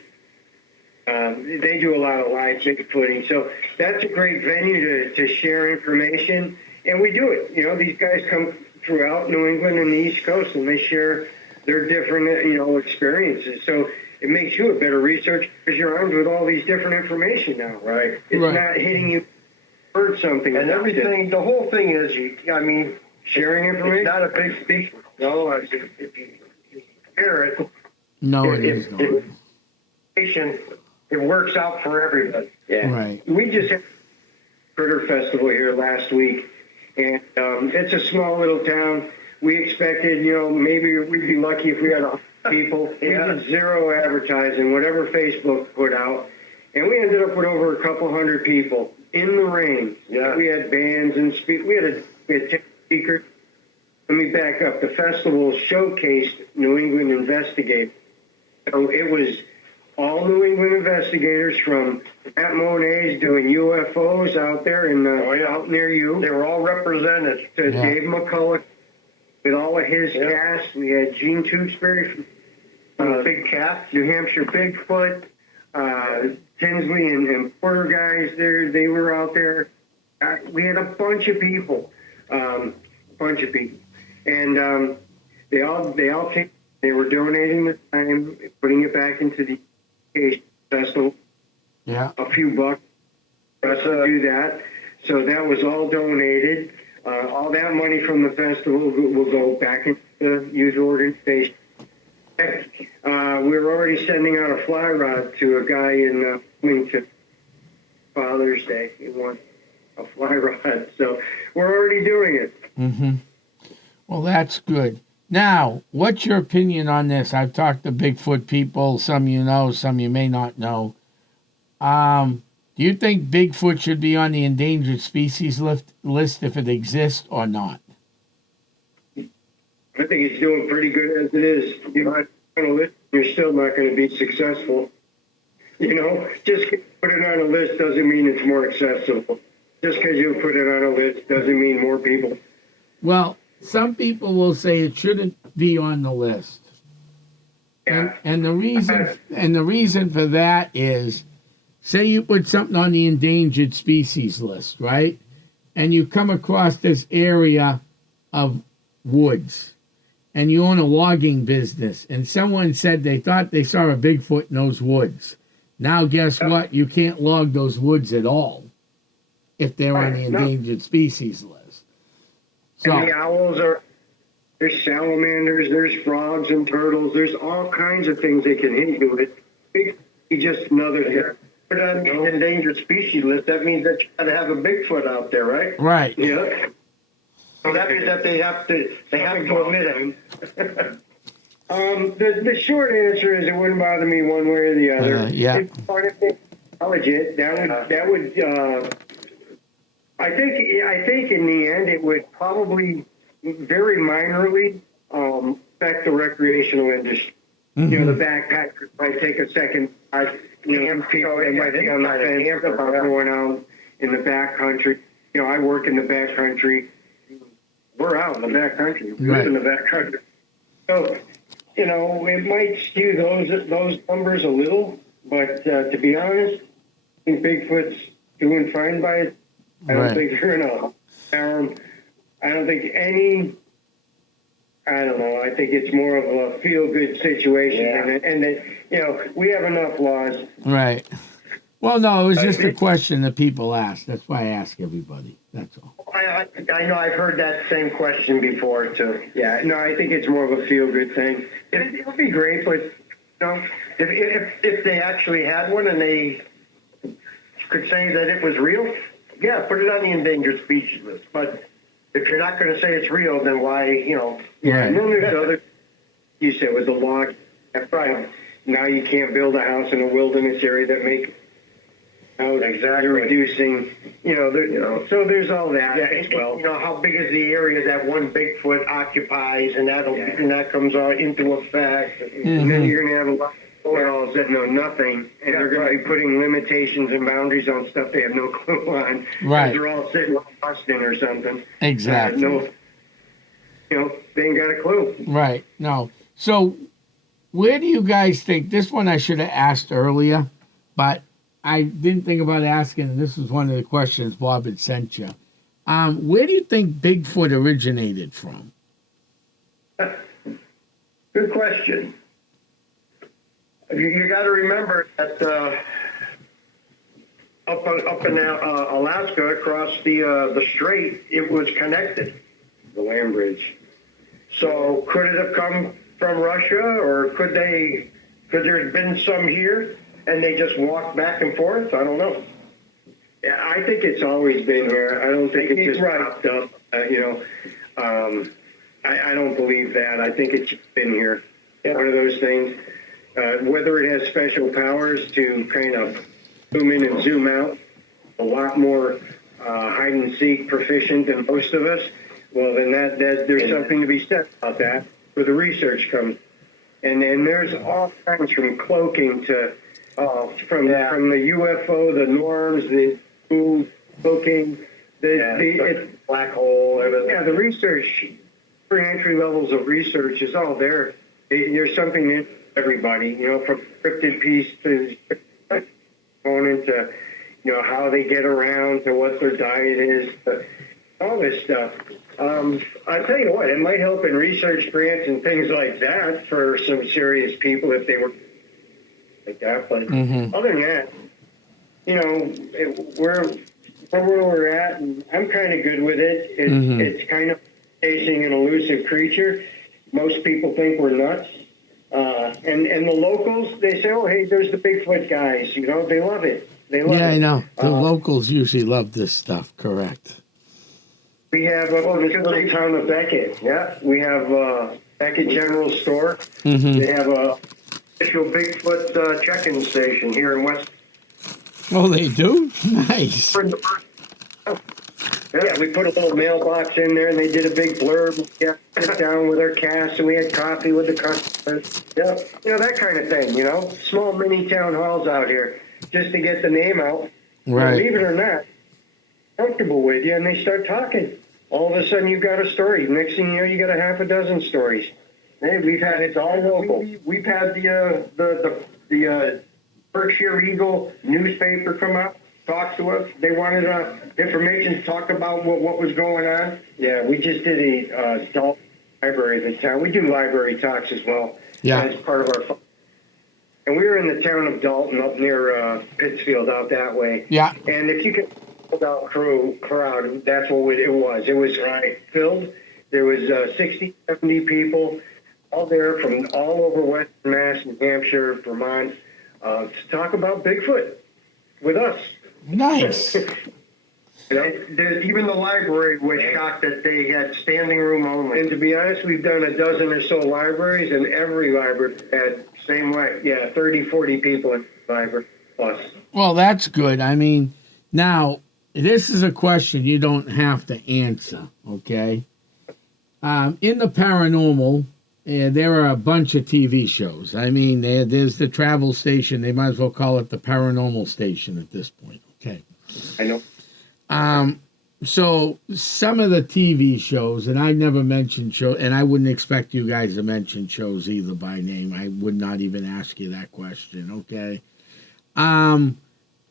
They do a lot of live Bigfooting. So that's a great venue to share information. And we do it. These guys come throughout New England and the East Coast, and they share their different, experiences. So it makes you a better researcher because you're armed with all these different information now. Right. It's Right. not hitting you, heard something. And everything, the whole thing is, Sharing it's information. not a big secret. No, if you share it, No, it is not. it works out for everybody. Yeah. Right. We just had Critter Festival here last week, and it's a small little town. We expected, maybe we'd be lucky if we had 100 people. We did zero advertising, whatever Facebook put out, and we ended up with over a couple hundred people in the rain. Yeah. We had bands and we had 10 speakers. Let me back up. The festival showcased New England investigators. So it was all New England investigators from Matt Monet's doing UFOs out there out near you. They were all represented. To Yeah. Dave McCulloch with all of his cast. We had Gene Tewksbury from Big Cat. New Hampshire Bigfoot, Tinsley and Porter guys there. They were out there. We had a bunch of people, and they all came. They were donating the time, putting it back into the education festival. Yeah. A few bucks for us to do that. So that was all donated. All that money from the festival will go back into the youth organization. We're already sending out a fly rod to a guy in Wilmington. Father's Day. He wants a fly rod. So we're already doing it. Mm-hmm. Well, that's good. Now, what's your opinion on this? I've talked to Bigfoot people. Some you know, some you may not know. Do you think Bigfoot should be on the endangered species list if it exists or not? I think he's doing pretty good as it is. You're still not going to be successful. Just put it on a list doesn't mean it's more accessible. Just because you put it on a list doesn't mean more people. Well, some people will say it shouldn't be on the list. Yeah. And the reason for that is, say you put something on the endangered species list, right? And you come across this area of woods, and you own a logging business, and someone said they thought they saw a Bigfoot in those woods. Now, guess what? You can't log those woods at all if they're on the endangered species list. So, And the owls there's salamanders, there's frogs and turtles, there's all kinds of things they can hit you with. It's just another thing. Put it on the endangered species list, that means that you gotta have a Bigfoot out there, right? right. Yeah. So that means that they have to admit it. The short answer is it wouldn't bother me one way or the other. Yeah. If part of it, legit, that would I think in the end it would probably very minorly affect the recreational industry. You know, the backpackers might take a second. People they might be on the fence about going out in the back country. You know, I work in the back country. We're out in the back country. We live in the back country. So, you know, it might skew those numbers a little, but to be honest, I think Bigfoot's doing fine by it. I don't think you're in a town. I don't think I don't know. I think it's more of a feel-good situation, and that you know we have enough laws. Right. Well, no, it was just a question that people asked. That's why I ask everybody. That's all. I know I've heard that same question before too. Yeah, no, I think it's more of a feel-good thing. It would be great, but you know, If they actually had one and they could say that it was real, yeah, put it on the endangered species list. But if you're not going to say it's real, then why, you know? yeah. And then there's other. You said with the log, right? Now you can't build a house in a wilderness area that make. Exactly. You're reducing, so there's all that as well. You know, how big is the area that one Bigfoot occupies, and that comes into effect. And then you're going to have a lot of know-it-alls that know nothing, and they're going to be putting limitations and boundaries on stuff they have no clue on. Right. They're all sitting on Boston or something. Exactly. They ain't got a clue. Right. No. So, where do you guys think, this one I should have asked earlier, but I didn't think about asking, and this was one of the questions Bob had sent you. Where do you think Bigfoot originated from? Good question. You got to remember that up in Alaska, across the strait, it was connected. The land bridge. So could it have come from Russia, or could there have been some here and they just walked back and forth? I don't know. Yeah, I think it's always been here. I don't think it just popped up. I don't believe that. I think it's been here. Yeah. One of those things. Whether it has special powers to kind of zoom in and zoom out, a lot more hide and seek proficient than most of us. Well, then there's something to be said about that. Where the research comes, and then there's all kinds from cloaking to from the UFO, the norms, the cloaking, the black hole, everything. Yeah, the research, entry levels of research is all there. There's something in everybody, from cryptid piece to going into, how they get around to what their diet is, all this stuff. I tell you what, it might help in research grants and things like that for some serious people if they were like that. But other than that, where we're at, and I'm kind of good with it. It's kind of chasing an elusive creature. Most people think we're nuts. And the locals, they say, oh, hey, there's the Bigfoot guys. They love it. They love it. Yeah, I know. The locals usually love this stuff, correct. We have this little town of Beckett. Yeah, we have Beckett General Store. They have a official Bigfoot check-in station here in West. Oh, they do? Nice. Yeah, we put a little mailbox in there, and they did a big blurb. Yeah, sit down with our cast, and we had coffee with the customers. Yeah, that kind of thing. Small mini town halls out here. just to get the name out. Right. Believe it or not, comfortable with you, and they start talking. All of a sudden, you've got a story. Next thing you know, you got a half a dozen stories. Hey, it's all local. We've had the Berkshire Eagle newspaper come out, talk to us. They wanted information to talk about what was going on. Yeah, we just did a adult library in the town. We do library talks as well. Yeah. As part of our. And we were in the town of Dalton, up near Pittsfield, out that way. Yeah. And if you could hold out crowd, that's what it was. It was filled. There was 60, 70 people, all there from all over Western Mass, New Hampshire, Vermont, to talk about Bigfoot with us. Nice. You know, even the library was shocked that they had standing room only. And to be honest, we've done a dozen or so libraries, and every library had same way. Yeah, 30, 40 people in the library plus. Well, that's good. I mean, now, this is a question you don't have to answer, okay? In the paranormal, there are a bunch of TV shows. I mean, there's the travel station. They might as well call it the paranormal station at this point, okay? I know. So some of the TV shows, and I never mentioned show, and I wouldn't expect you guys to mention shows either by name. I would not even ask you that question, okay?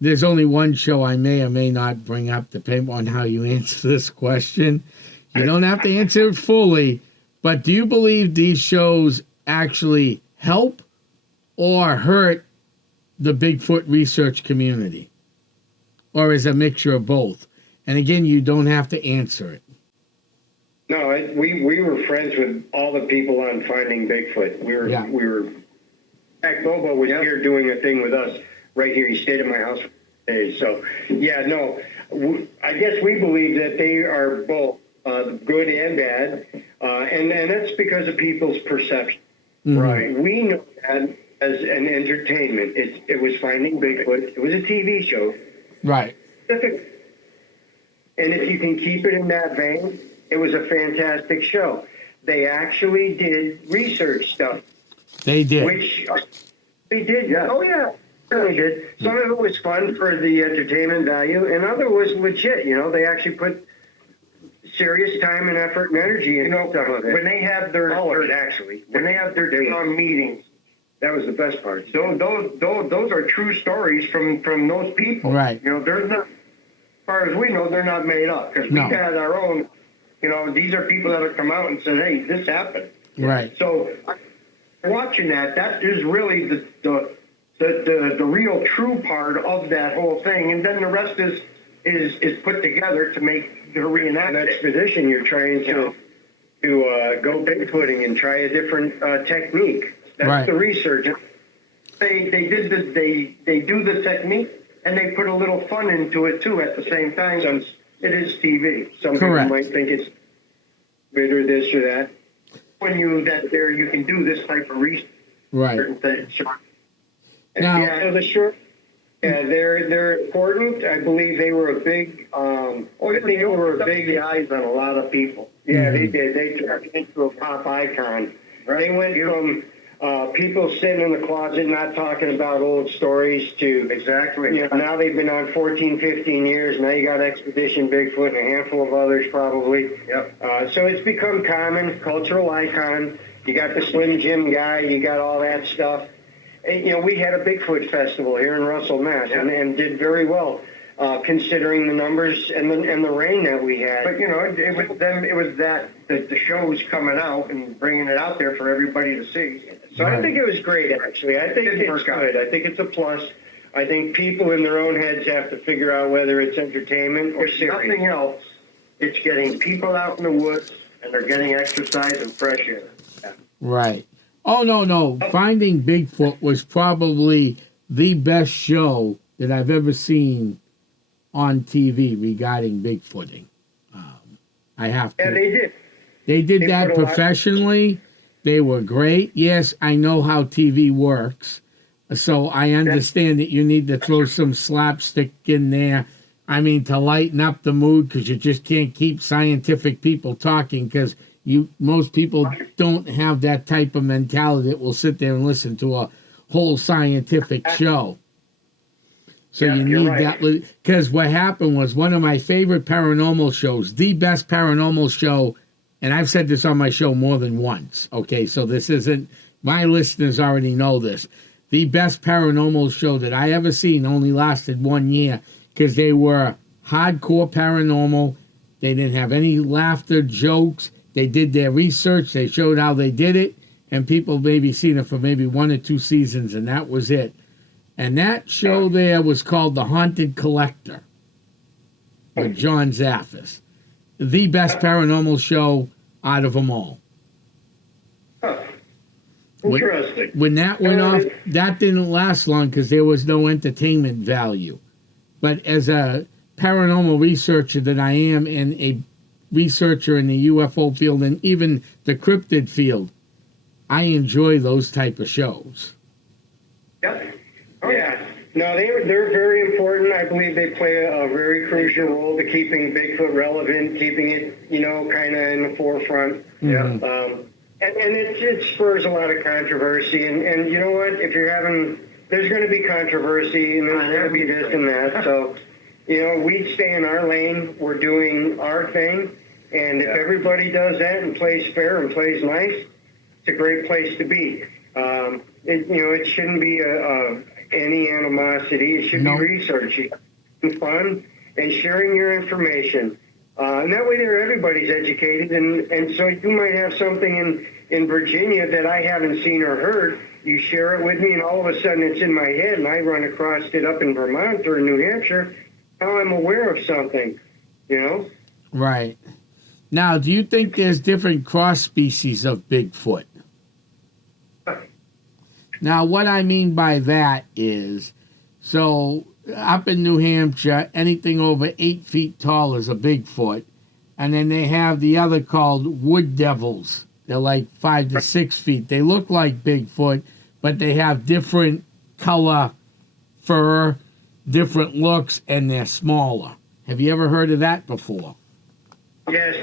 There's only one show I may or may not bring up, depending on how you answer this question. You don't have to answer it fully, but do you believe these shows actually help or hurt the Bigfoot research community? Or is it a mixture of both? And again, you don't have to answer it. No, we were friends with all the people on Finding Bigfoot. We were. In fact, Bobo was here doing a thing with us right here. He stayed at my house for days. So, yeah, no, I guess we believe that they are both good and bad, and that's because of people's perception. Mm-hmm. Right? We know that as an entertainment. It was Finding Bigfoot. It was a TV show. Right. And if you can keep it in that vein, it was a fantastic show. They actually did research stuff. They did. Which they did. Yeah. Oh, yeah. Really did. Some of it was fun for the entertainment value, and other was legit. You know, they actually put serious time and effort and energy into some of it. When they have their when they have their town meetings, that was the best part. Those are true stories from those people. Right. You know, there's not. As far as we know, they're not made up because we've had our own. You know, these are people that have come out and said, "Hey, this happened." Right. So, watching that is really the real true part of that whole thing, and then the rest is put together to make the reenact expedition. You're trying to go bigfooting and try a different technique. That's the research. They do the technique. And they put a little fun into it, too, at the same time. Since it is TV. Some people might think it's bit or this or that. When you can do this type of research. Right. Now, so the short, they're important. I believe they were a big, I think they were a big eyes on a lot of people. Yeah, they did. They turned into a pop icon. Right. They went from people sitting in the closet not talking about old stories to now they've been on 14, 15 years. Now you got Expedition Bigfoot and a handful of others probably. Yep. So it's become common, cultural icon. You got the Slim Jim guy. You got all that stuff. And, you know, we had a Bigfoot festival here in Russell, Mass, and did very well. Considering the numbers and the rain that we had. But, you know, it was that the show was coming out and bringing it out there for everybody to see. So I think it was great, actually. I think it's good. I think it's a plus. I think people in their own heads have to figure out whether it's entertainment or serious. Nothing else. It's getting people out in the woods, and they're getting exercise and fresh air. Yeah. Right. Oh, no. Finding Bigfoot was probably the best show that I've ever seen on TV regarding Bigfooting. I have to. Yeah, they did. They did that professionally. They were great. Yes, I know how TV works. So I understand that you need to throw some slapstick in there. I mean, to lighten up the mood, because you just can't keep scientific people talking, because most people don't have that type of mentality that will sit there and listen to a whole scientific show. So Yeah, you you're need right. that, because what happened was one of my favorite paranormal shows, the best paranormal show, and I've said this on my show more than once. Okay, so this isn't, my listeners already know this. The best paranormal show that I ever seen only lasted 1 year because they were hardcore paranormal. They didn't have any laughter, jokes. They did their research. They showed how they did it, and people maybe seen it for maybe 1 or 2 seasons, and that was it. And that show there was called The Haunted Collector with John Zaffis. The best paranormal show out of them all. Huh. Interesting. When that went off, that didn't last long because there was no entertainment value. But as a paranormal researcher that I am, and a researcher in the UFO field and even the cryptid field, I enjoy those type of shows. Yep. Yeah. No, they're very important. I believe they play a very crucial role to keeping Bigfoot relevant, keeping it, kind of in the forefront. Yeah. And it spurs a lot of controversy. And you know what? If you're there's going to be controversy, and there's going to be this and that. So, we stay in our lane. We're doing our thing. And if everybody does that and plays fair and plays nice, it's a great place to be. It shouldn't be any animosity. It should be researching, fun, and sharing your information. And that way there everybody's educated. And so you might have something in Virginia that I haven't seen or heard. You share it with me, and all of a sudden it's in my head, and I run across it up in Vermont or in New Hampshire. Now I'm aware of something, Right. Now, do you think there's different cross species of Bigfoot? Now, what I mean by that is, so up in New Hampshire, anything over 8 feet tall is a Bigfoot. And then they have the other called wood devils. They're like 5 to 6 feet. They look like Bigfoot, but they have different color fur, different looks, and they're smaller. Have you ever heard of that before? Yes,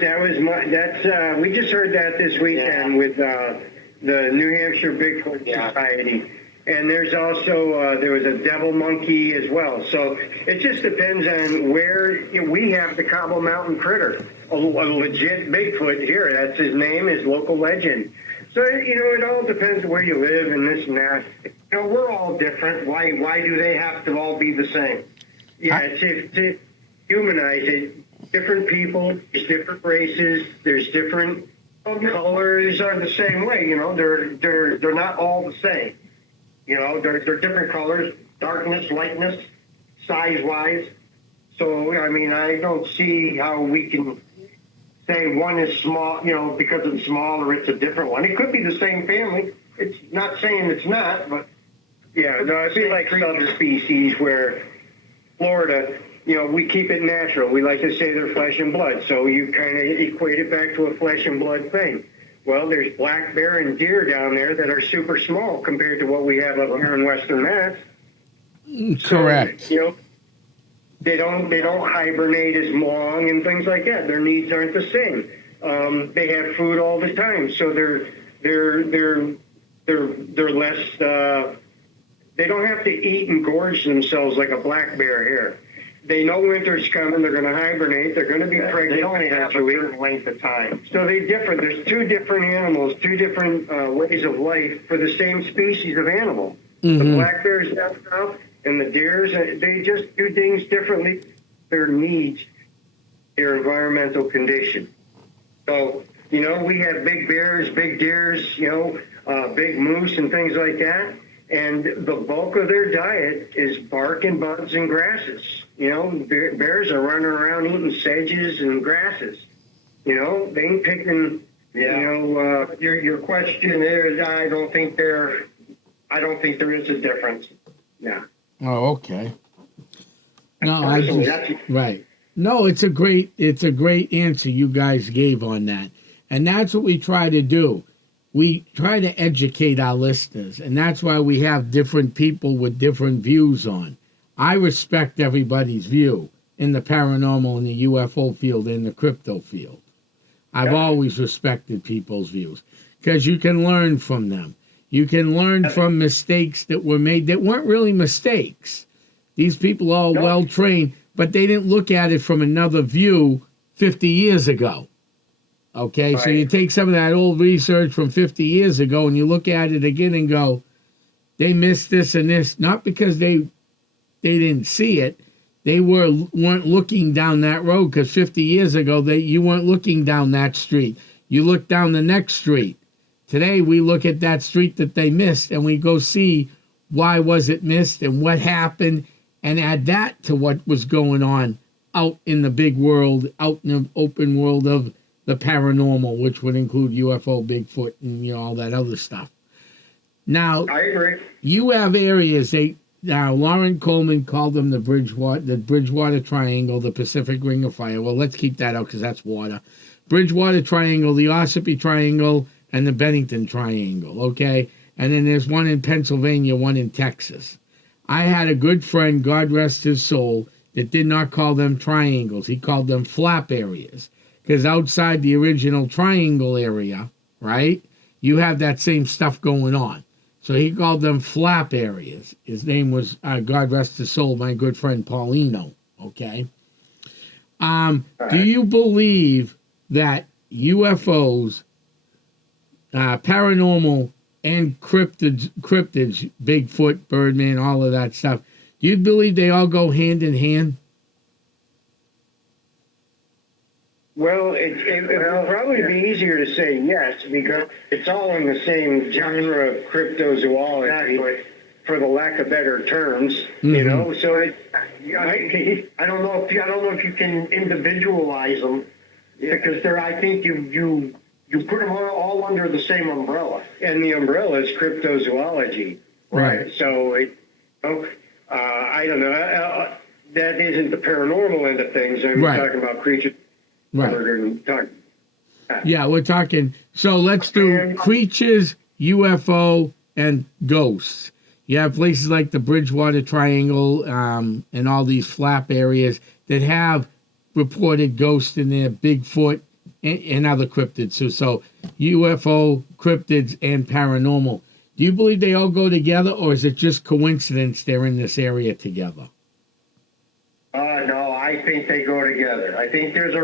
we just heard that this weekend with the New Hampshire Bigfoot Society. And there's also, there was a devil monkey as well. So it just depends on where we have the Cobble Mountain Critter, a legit Bigfoot here. That's his name, his local legend. So, it all depends where you live and this and that. We're all different. Why do they have to all be the same? Yeah, it's to humanize it. Different people, there's different races, there's different colors. Are the same way, they're not all the same. They're different colors, darkness, lightness, size-wise. So, I don't see how we can say one is small, because it's small or it's a different one. It could be the same family. It's not saying it's not, but... Yeah, no, I feel like subspecies where Florida, we keep it natural. We like to say they're flesh and blood. So you kind of equate it back to a flesh and blood thing. Well, there's black bear and deer down there that are super small compared to what we have up here in Western Mass. Correct. So, they don't hibernate as long and things like that. Their needs aren't the same. They have food all the time, so they're less. They don't have to eat and gorge themselves like a black bear here. They know winter's coming. They're going to hibernate. They're going to be pregnant. They only have a eventually. certain length of time. So they differ. There's two different animals, two different ways of life for the same species of animal. Mm-hmm. The black bears down south and the deers, they just do things differently. Their needs, their environmental condition. So, we have big bears, big deers, big moose and things like that. And the bulk of their diet is bark and buds and grasses. Bears are running around eating sedges and grasses. They ain't picking. Your question is, I don't think there is a difference. Yeah. Oh, okay. No, Personally, right. No, it's a great answer you guys gave on that. And that's what we try to do. We try to educate our listeners, and that's why we have different people with different views on. I respect everybody's view in the paranormal, in the UFO field, in the crypto field. I've always respected people's views because you can learn from them. You can learn from mistakes that were made that weren't really mistakes. These people are all No. well trained, but they didn't look at it from another view 50 years ago. Okay, so you Right. take some of that old research from 50 years ago and you look at it again and go, they missed this and this, not because they didn't see it. They weren't looking down that road, because 50 years ago you weren't looking down that street. You looked down the next street. Today we look at that street that they missed and we go see why was it missed and what happened, and add that to what was going on out in the big world, out in the open world of the paranormal, which would include UFO, Bigfoot, and all that other stuff. Now, I agree. you have areas Lauren Coleman called them the Bridgewater Triangle, the Pacific Ring of Fire. Well, let's keep that out because that's water. Bridgewater Triangle, the Ossipee Triangle, and the Bennington Triangle. Okay, and then there's one in Pennsylvania, one in Texas. I had a good friend, God rest his soul, that did not call them triangles. He called them flap areas, because outside the original triangle area, right, you have that same stuff going on. So he called them flap areas. His name was, God rest his soul, my good friend Paulino. Okay. Do you believe that UFOs, paranormal, and cryptids, Bigfoot, Birdman, all of that stuff, do you believe they all go hand in hand? Well, it would probably be easier to say yes, because it's all in the same genre of cryptozoology, for the lack of better terms, you know. So it might be. I don't know if you can individualize them, because I think you put them all under the same umbrella. And the umbrella is cryptozoology, Right. So I don't know. That isn't the paranormal end of things. I'm Right. talking about creatures. Right. We're talking. Yeah, we're talking. So let's do creatures, UFO, and ghosts. You have places like the Bridgewater Triangle, and all these flap areas that have reported ghosts in there, Bigfoot, and other cryptids. So UFO, cryptids, and paranormal. Do you believe they all go together, or is it just coincidence they're in this area together? No, I think they go together. I think there's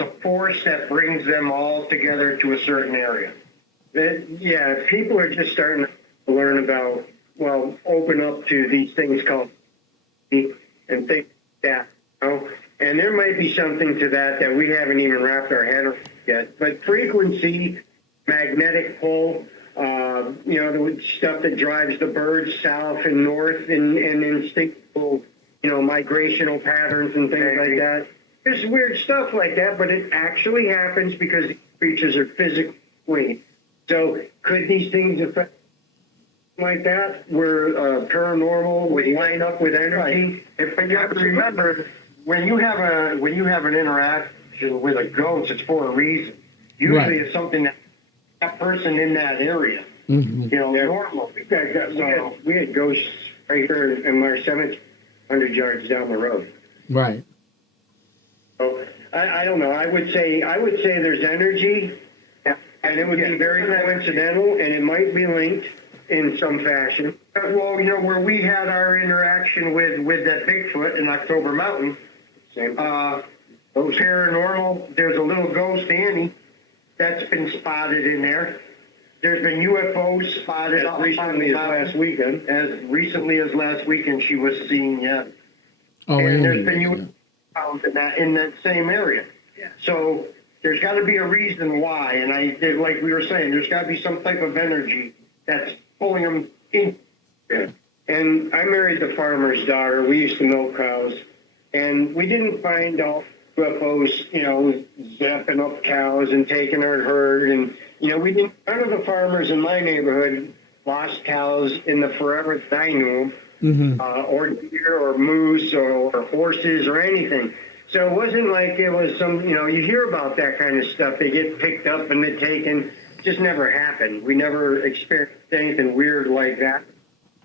a force that brings them all together to a certain area. Yeah, people are just starting to learn about, open up to these things called and think that, and there might be something to that we haven't even wrapped our head around yet. But frequency, magnetic pull, the stuff that drives the birds south and north, and instinctual, migrational patterns and things like that. There's weird stuff like that, but it actually happens because these creatures are physically. So could these things affect like that, where paranormal would line up with energy? But you have to remember, when you have an interaction with a ghost, it's for a reason. Usually, Right. it's something that person in that area. Normally. We had ghosts right here in our cemetery, 100 yards down the road. Right. So I don't know. I would say there's energy, and it would be very coincidental, and it might be linked in some fashion. Well, where we had our interaction with that Bigfoot in October Mountain, paranormal, there's a little ghost Annie that's been spotted in there. There's been UFOs spotted As recently as last weekend. As recently as last weekend, she was seen, yeah. Oh, And there's aliens, been yeah. UFOs found in that same area. Yeah. So there's got to be a reason why, and like we were saying, there's got to be some type of energy that's pulling them in. Yeah. And I married the farmer's daughter. We used to milk cows, and we didn't find all UFOs, zapping up cows and taking our herd. And, we didn't, none of the farmers in my neighborhood lost cows in the forever that I knew them, or deer or moose or horses or anything. So it wasn't like it was some, you hear about that kind of stuff. They get picked up and they're taken. It just never happened. We never experienced anything weird like that.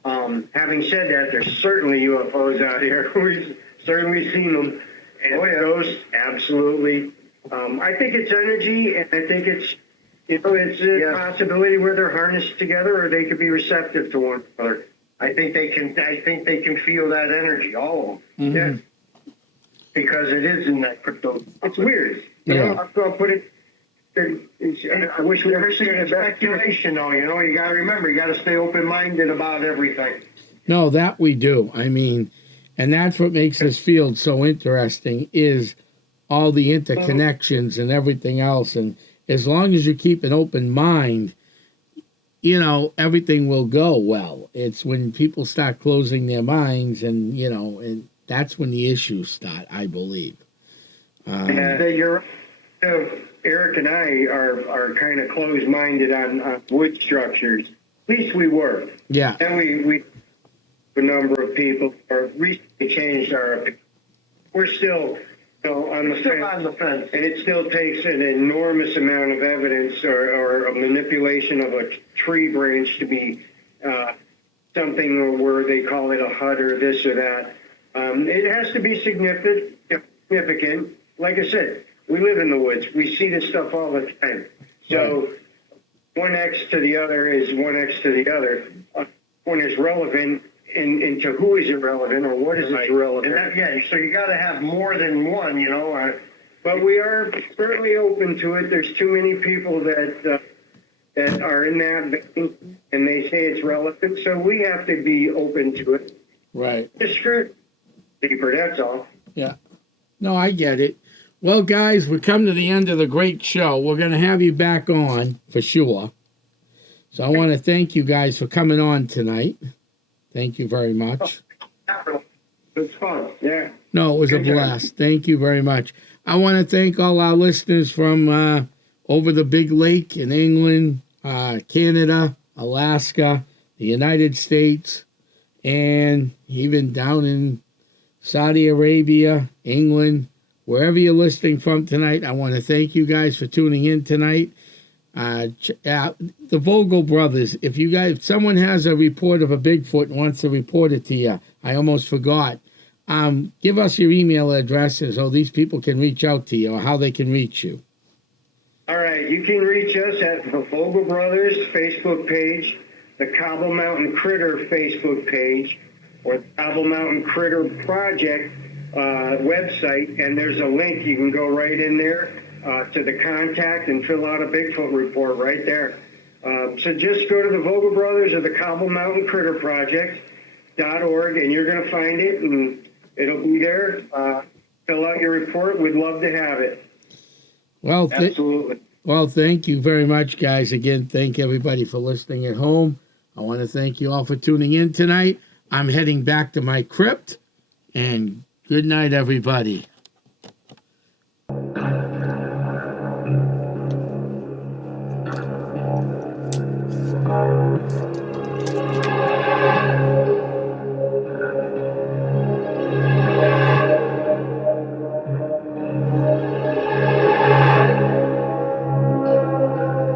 Having said that, there's certainly UFOs out here. We've certainly seen them. And ghosts, absolutely. I think it's energy, and I think it's, it's a possibility where they're harnessed together, or they could be receptive to one another. I think they can feel that energy, all of them. Mhm. Yeah. Because it is in that crypto. It's weird. You Yeah. know, I'll put it. I wish we were seeing speculation, though. You know, you got to remember, you got to stay open-minded about everything. No, that we do. I mean, and that's what makes this field so interesting is all the interconnections and everything else. And as long as you keep an open mind, you know, everything will go well. It's when people start closing their minds and, you know, and that's when the issues start, I believe. You're, Eric and I are kind of closed-minded on wood structures. At least we were. Yeah. And we a number of people are recently changed our opinion. We're still, you know, on the fence, and it still takes an enormous amount of evidence or a manipulation of a tree branch to be something where they call it a hut or this or that. It has to be significant. Like I said, we live in the woods. We see this stuff all the time. So one X to the other is one X to the other. One is relevant. And to who is it relevant or what is it relevant? So you got to have more than one, you know. But we are certainly open to it. There's too many people that are in that vein, and they say it's relevant, so we have to be open to it. Right. Just for deeper, that's all. Yeah. No, I get it. Well, guys, we come to the end of the great show. We're going to have you back on for sure. So I want to thank you guys for coming on tonight. Thank you very much. It's fun, yeah. No, it was a blast. Thank you very much. I want to thank all our listeners from over the big lake in England, Canada, Alaska, the United States, and even down in Saudi Arabia, England, wherever you're listening from tonight. I want to thank you guys for tuning in tonight. The Vogel brothers, if someone has a report of a Bigfoot and wants to report it to you, I almost forgot. Give us your email addresses so these people can reach out to you or how they can reach you. All right, you can reach us at the Vogel Brothers Facebook page, the Cobble Mountain Critter Facebook page, or the Cobble Mountain Critter Project website, and there's a link. You can go right in there to the contact and fill out a Bigfoot report right there. So just go to the Vogel Brothers or the Cobble Mountain Critter Project.org, and you're going to find it, and it'll be there. Fill out your report. We'd love to have it. Well, Absolutely. Well, thank you very much, guys. Again, thank everybody for listening at home. I want to thank you all for tuning in tonight. I'm heading back to my crypt, and good night, everybody.